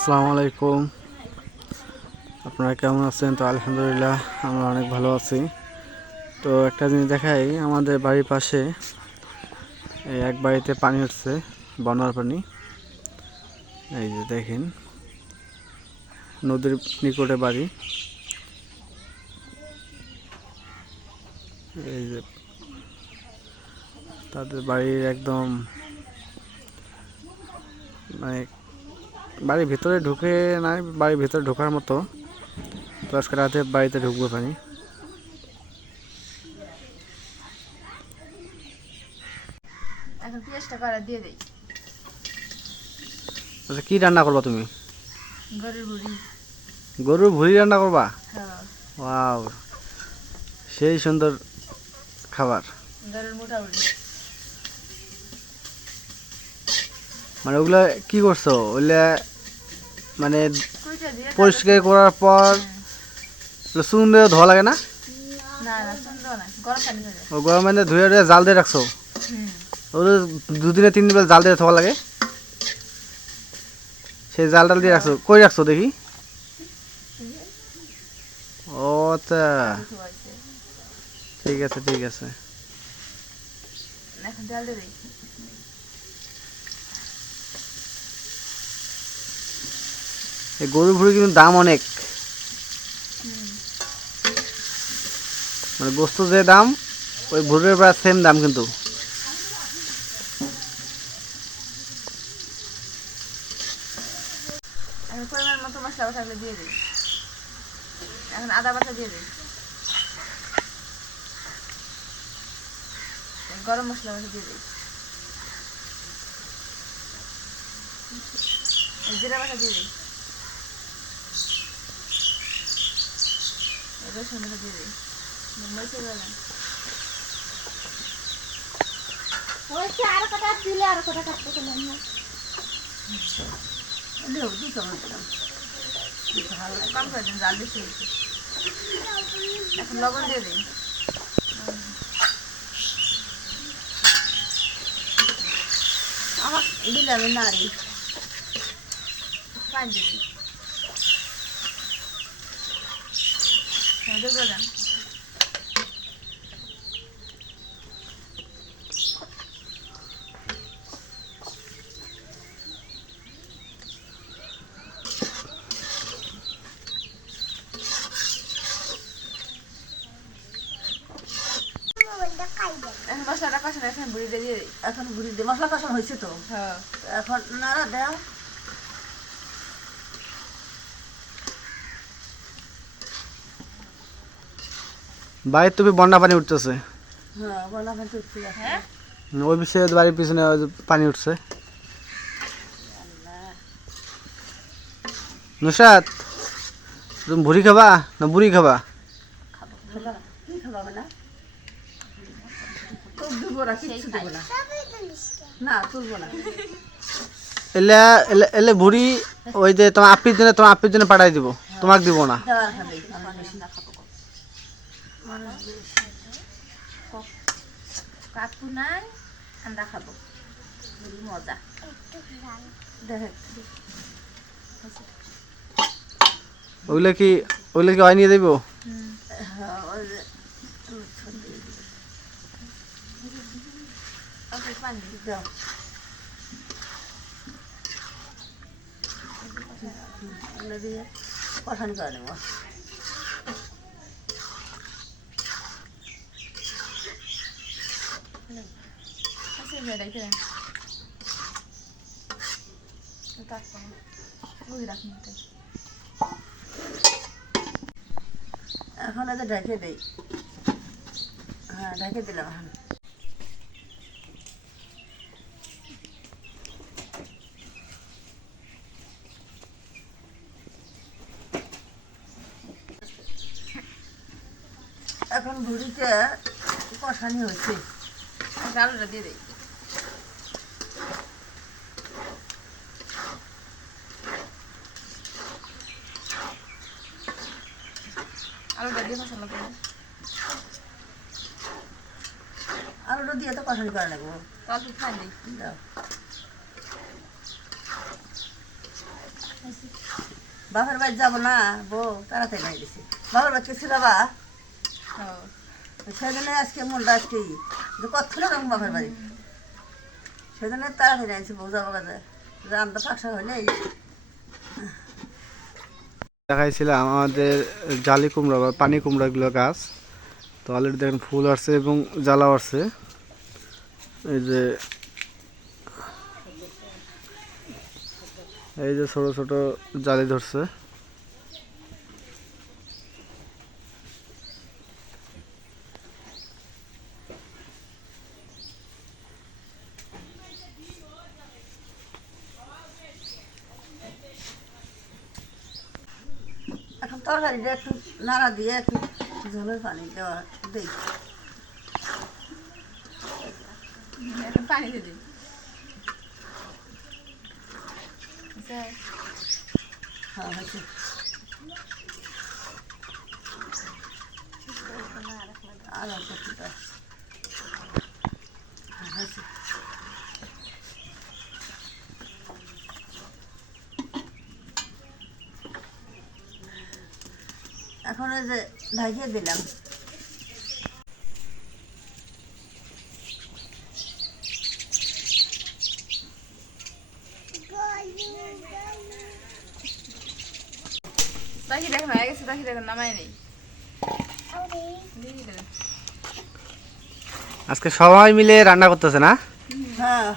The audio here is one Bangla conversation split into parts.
আসসালামু আলাইকুম। আপনারা কেমন আছেন? তো আলহামদুলিল্লাহ, আমরা অনেক ভালো আছি। তো একটা জিনিস দেখাই, আমাদের বাড়ির পাশে এই এক বাড়িতে পানি উঠছে, বন্যার পানি। এই যে দেখেন, নদীর নিকটে বাড়ি। এই যে তাদের বাড়ির একদম মানে বাড়ির ভিতরে ঢুকে নাই বাড়ির ভিতরে ঢোকার মতো। তো আজকে রাতে বাড়িতে ঢুকবে পানি এখন পেঁয়াজটা করা দিয়ে দেই। আচ্ছা কি রান্না করবা তুমি? গরুর ভুড়ি। রান্না করবা? হ্যাঁ। ওয়াও সেই সুন্দর খাবার। গরুর মোটা বুড়ি মানে ওগুলা কি করছ? ওগুলা মানে পরিষ্কার করার পর দিয়ে ধোয়া লাগে না? ও গরম মানে ধুয়ে ধুয়ে জাল দিয়ে রাখছো? ওগুলো দুদিনে তিন দিন বেলা জাল দিয়ে ধোয়া লাগে। সেই জাল টাল দিয়ে রাখছো। কই রাখছো দেখি? ও আচ্ছা। ঠিক আছে ঠিক আছে এখন ডাল দিয়ে দেই এই গরুর কিন্তু দাম অনেক। মানে গোস্ত যে দাম, ওই ভুড়ির প্রায় সেম দাম কিন্তু। দিয়ে এখন দিয়ে গরম মশলা দিয়ে দিই। জিরা দিয়ে দিই। রসুন বাটা দিয়ে দিই মরিচের বাটা ওইসে আর কটা দিলে আর কটা কাটতে গেলাম না কম করে দিন জাল বেশি হয়েছে এখন লবণ দিয়ে দিই আমার দিলাম নাড়ি। পানি দিয়ে হ্যাঁ এখন মশলাটা কষানো এখন বুড়িটা দিয়ে এখন বুড়ি দিয়ে মশলা কষানো হয়েছে তো। হ্যাঁ। এখন নাড়া দাও। বাড়ির তুমি বন্যা পানি উঠতেছে। হ্যাঁ হ্যাঁ? ওই বিষয়ে বাড়ির পিছনে পানি উঠছে। নুসাদ তুমি ভুড়ি খাবা না বুড়ি খাবা? এলে এলে এলে ভুড়ি ওই যে তোমার আপির জন্য তোমার আপির জন্য পাঠাই দিব। তোমাকে দিব না দেওয়ার খাবে আমার বেশি না খাব কাকু নাই আমরা খাব। খুবই মজা। দেখে। কি ওইগুলো কি নিয়ে দেবো কষানি করে নেব তো। এখন এটা ঢেকে দেই। হ্যাঁ ঢেকে দিলাম এখন। এখন ভুড়িতে কষানি এখন আলুটা দিয়ে দিই। আলুটা দিয়ে মশলা করে আলুটা দিয়ে তো কষানি করে নেব তো অল্প খাই দিই বাপের বাড়ি যাব না বউ তাড়াতাড়ি নাই গেছে। বাপের বাড়ি কিছু যাবা ও। সেজন্য আজকে মনটা আজকে যে কতক্ষণ যাব বাপের বাড়ি। সেজন্য তাড়াতাড়ি আনছি বউ যাব কাজে রান তো ফাঁকশা হলে দেখাইছিলাম আমাদের জালি কুমড়া বা পানি কুমড়াগুলো গাছ। তো অলরেডি দেখেন ফুল আসছে এবং জ্বালাও আসছে। এই যে এই যে ছোট ছোট জালি ধরছে। তরকারিটা একটু নাড়া দিয়ে একটু ঝোলের পানি দেওয়া, দিই। পানি দিয়ে দিই। হ্যাঁ হয়েছে। আর অল্প একটু দাও। হ্যাঁ, হয়েছে। এখন ওই যে ঢাকিয়ে দিলাম। বাকি দেখেন হয়ে গেছে বাকি দেখেন নামাই নেই। আজকে সবাই মিলে রান্না করতেছে না? হ্যাঁ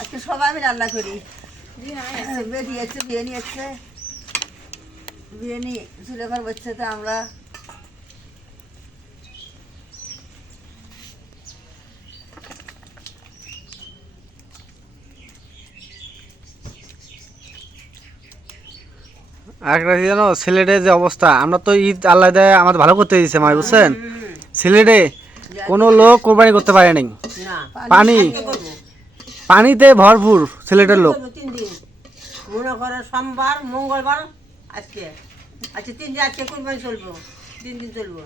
আজকে সবাই আমি রান্না করি। নামাই নেই। বেরিয়েছে বিরিয়ানি তো আমরা আরেকটা জানো সিলেটের যে অবস্থা আমরা তো ঈদ আল্লাহ দেয় আমাদের ভালো করতে দিয়েছে মাই বুঝছেন? সিলেটে কোনো লোক কোরবানি করতে পারে নাই। পানি পানিতে ভরপুর সিলেটের লোক। মনে করো সোমবার মঙ্গলবার আজকে। আচ্ছা তিন দিন আজকে কোরবানি চলবো? তিন দিন চলবো।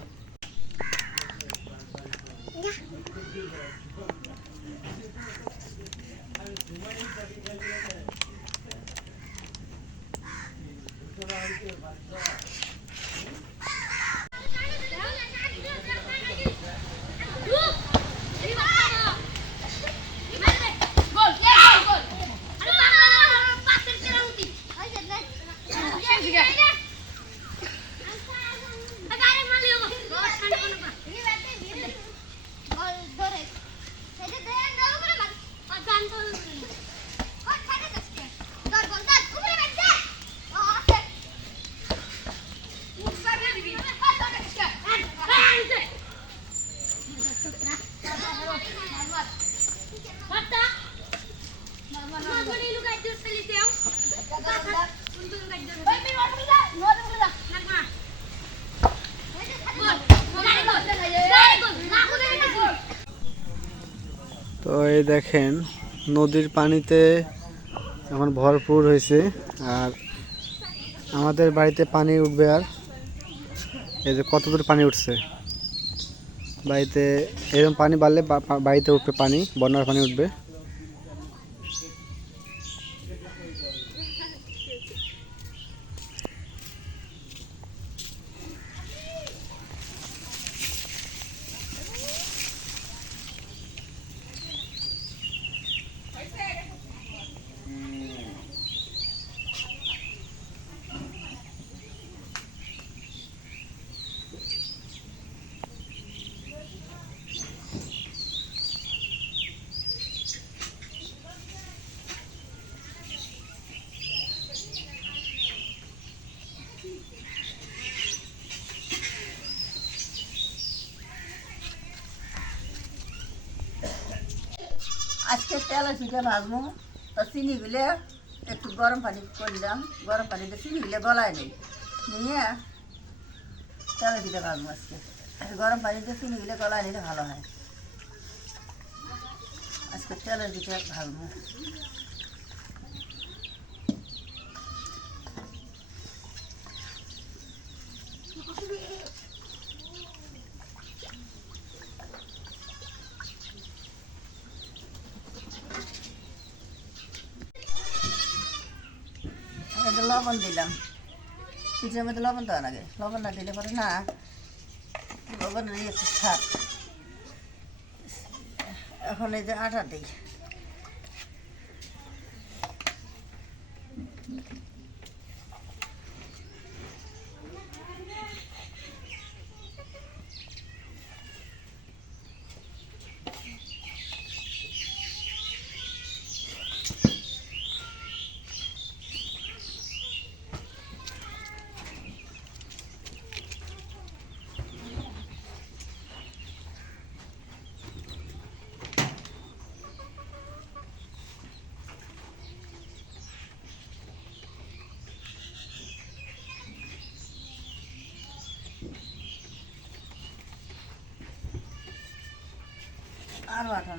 এই দেখেন, নদীর পানিতে এখন ভরপুর হয়েছে। আর আমাদের বাড়িতে পানি উঠবে আর এই যে কত দূর পানি উঠছে? বাড়িতে এরকম পানি বাড়লে বাড়িতে উঠবে পানি, বন্যার পানি উঠবে আজকে তেল পিঠে ভাজবো তা চিনি গুলে একটু গরম পানি করলাম, গরম পানিতে চিনি গুলে গলায় নেই। নিয়ে তেলে পিঠে ভাজবো আজকে। গরম পানিতে চিনি গুলে গলায় নিলে ভালো হয়। আজকে তেলের পিঠে ভাজবো এটা লবণ দিলাম। পিঠের মধ্যে লবণ দেওয়া লাগে। লবণ না দিলে পরে না লবণ দিয়ে একটু স্বাদ এখন এই যে আটা দিই। আরও আটা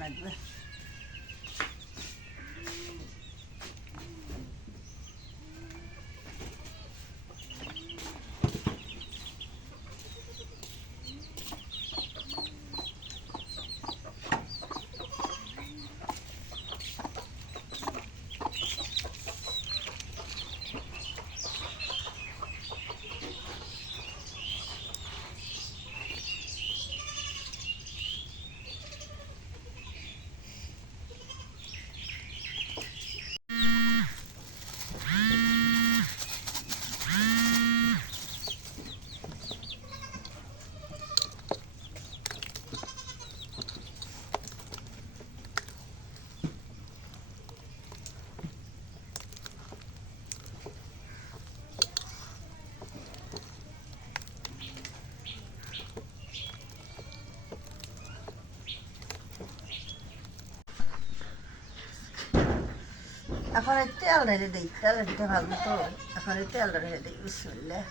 এখন তেল ঢেলে দিই তেল দিতে ভালো তো। এখন তেল ঢেলে দিই বিসমিল্লাহ।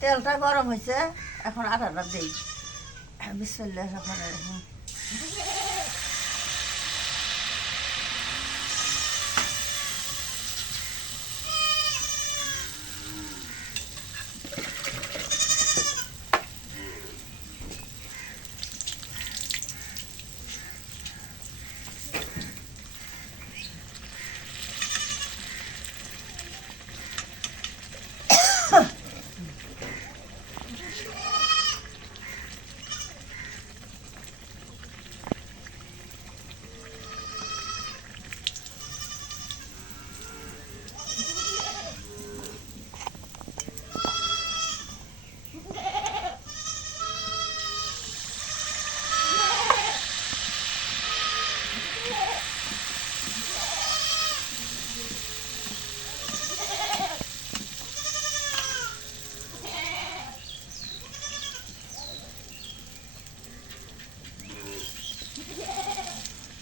তেলটা গরম হয়েছে, এখন আটাটা দিই। বিসমিল্লাহ রহমান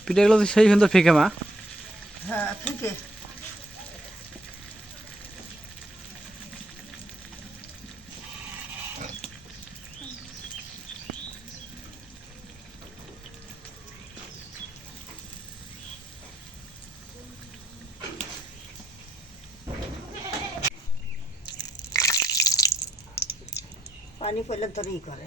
পিঠাগুলো তো সেই সুন্দর ফেঁকে মা। হ্যাঁ আছে পানি পড়লে তোর করে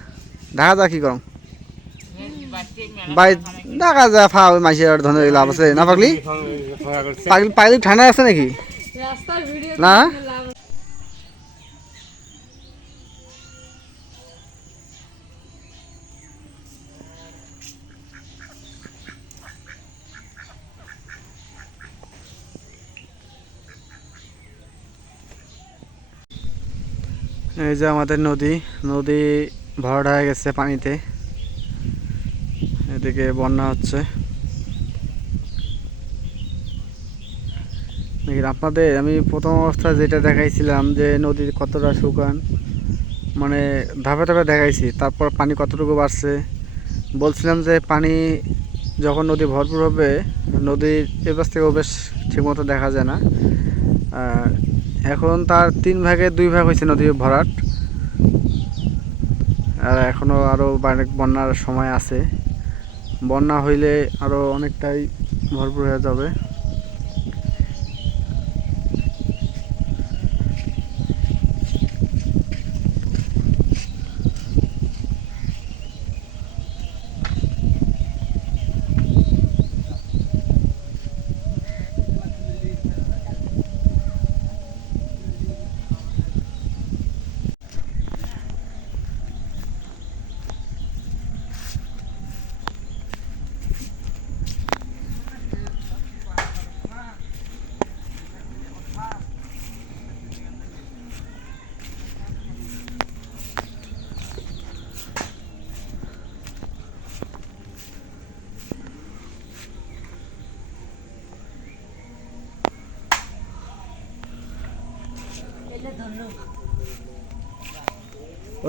ঢাকা যা কি করম বাই ঢাকা যা ফা ওই মাসের ধরনের লাভ আছে না পাগলি? পাগলি পাগলি ঠান্ডা আছে নাকি? না? এই যে আমাদের নদী নদী ভরাট হয়ে গেছে পানিতে। এদিকে বন্যা হচ্ছে। আপনাদের, আমি প্রথম অবস্থায় যেটা দেখাইছিলাম যে নদীর কতটা শুকান মানে ধাপে ধাপে দেখাইছি, তারপর পানি কতটুকু বাড়ছে। বলছিলাম যে পানি যখন নদী ভরপুর হবে, নদীর এপাশ থেকেও বেশ ঠিকমতো দেখা যায় না। এখন তার তিন ভাগে দুই ভাগ হয়েছে নদী ভরাট। আর এখনও আরও বন্যার সময় আছে। বন্যা হইলে আরও অনেকটাই ভরপুর হয়ে যাবে।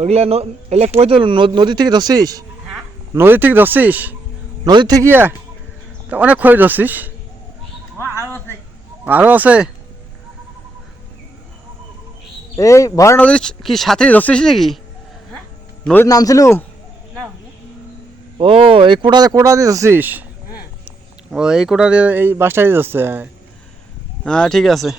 ওইগুলা এগুলা কই তো নদী থেকে ধরছিস? নদী থেকে ধরছিস? নদী থেকে ইয়া? অনেক খই ধরছিস। আরও আছে। এই ভরা নদীর কি সাথে ধরছিস নাকি? নদীর নাম ছিল? ও এই কোটা কোটা দিয়ে ধরছিস? ও এই কোটা দিয়ে এই বাসটা দিয়ে ধরছে। হ্যাঁ ঠিক আছে।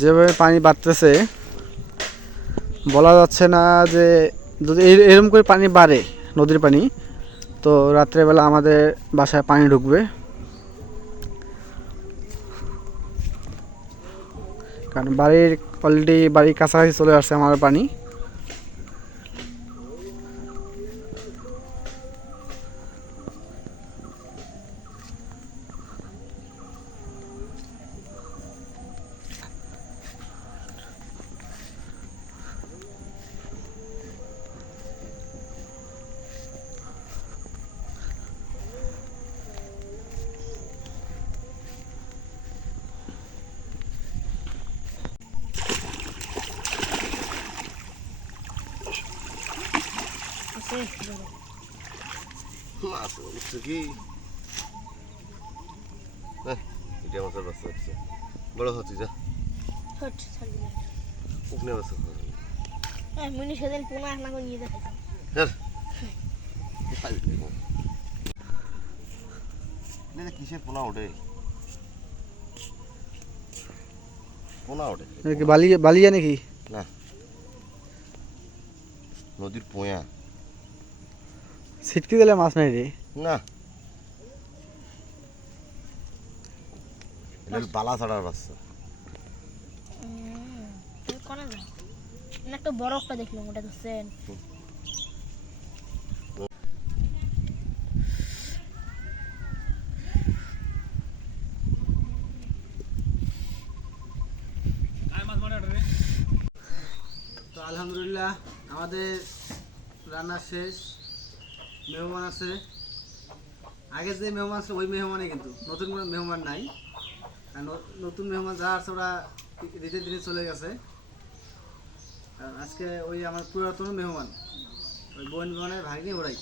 যেভাবে পানি বাড়তেছে, বলা যাচ্ছে না যে যদি এরকম করে পানি বাড়ে, নদীর পানি, তো রাত্রেবেলা আমাদের বাসায় পানি ঢুকবে। কারণ বাড়ির অলরেডি বাড়ির কাছাকাছি চলে আসছে আমার পানি। মাছ উঠছে কি? হ্যাঁ, এটা মাছের বাচ্চা হচ্ছে। বড় হচ্ছে যা। উঠনে বাচ্চা হ্যাঁ সেদিন পোনা হানা করে নিয়ে দেখাইছে কিসের পোনা ওঠে? পোনা ওঠে। এ কি বালি বালিয়া নাকি? নদীর পোয়া। ছিটকে দিলে মাছ নাই রে। না। বালা ছাড়ার বাচ্চা। কোনা যায় না একটা বড় একটা দেখলাম ওটা তো আলহামদুলিল্লাহ আমাদের রান্না শেষ। মেহমান আছে। আগে যে মেহমান আছে, ওই মেহমানই কিন্তু। নতুন কোনো মেহমান নাই। আর নতুন মেহমান যা আছে, ওরা দিতে দিনে চলে গেছে। আর আজকে ওই আমার পুরাতন মেহমান, ওই বোন বোনের ভাগ্নি ওরাই।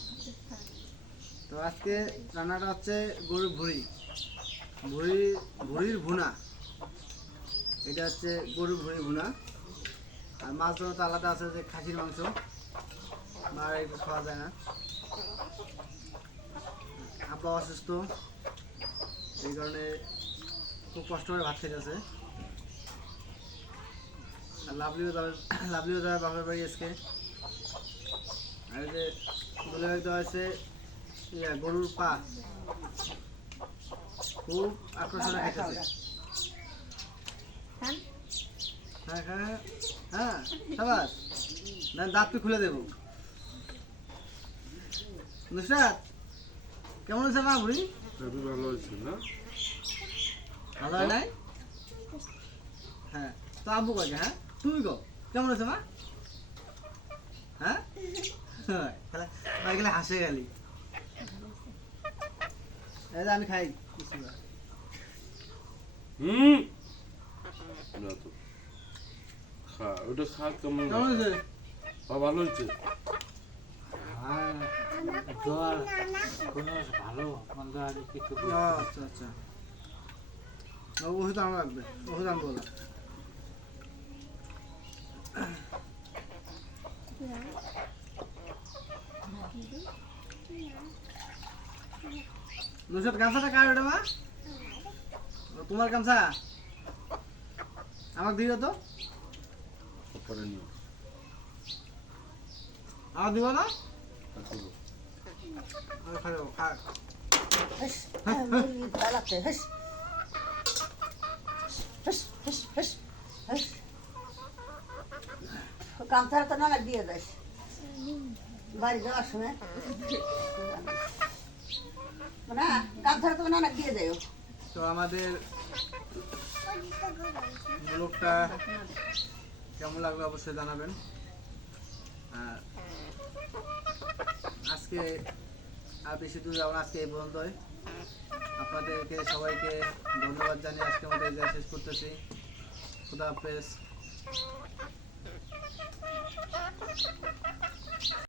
তো আজকে রান্নাটা হচ্ছে গরুর ভুড়ি। ভুড়ি, ভুড়ির ভুনা। এটা হচ্ছে গরুর ভুড়ি ভুনা। আর মাছ ধরা তো আলাদা আছে যে খাসির মাংস। আর এগুলো খাওয়া যায় না। আব্বা অসুস্থ এই কারণে খুব কষ্ট করে ভাত খেতেছে আর লাভলিও লাভলিও যাবে বাপের বাড়ি আজকে। আর যে দোলে দেওয়া হয়েছে ইয়া গরুর পা। খুব আকর্ষণে খেতেছে। হ্যাঁ। হ্যাঁ হ্যাঁ সাবাস। না দাঁতকে খুলে দেবো। নুসরাত কেমন আছে মা বুড়ি? ভালো হয়েছে না? ভালো হয় নাই? হ্যাঁ তো আব্বু কাকে হ্যাঁ? তুমি গো কেমন আছে মা? হ্যাঁ? হ্যাঁ, গেলে হাসে গেলি এই আমি খাই। হুম? না তো। খা ওটা খা কেমন? কেমন আছে বা ভালো ও আচ্ছা আচ্ছা ওষুধ আনা লাগবে ওষুধ আনব না নুসরাত গামছাটা কার মা তোমার গামছা আমাকে দিও তো আমার দিব না কামছাড়া তো নানা দিয়ে যাস বাড়ি যাওয়ার সময় না কামছাড়া তো নানা দিয়ে যায় তো আমাদের ব্লগটা কেমন লাগল অবশ্যই জানাবেন। আর আজকে আর বেশি দূর যাব আজকে এই পর্যন্তই। আপনাদেরকে, সবাইকে ধন্যবাদ জানিয়ে আজকে আমাদের এই শেষ করতেছি। খুদা হাফেজ।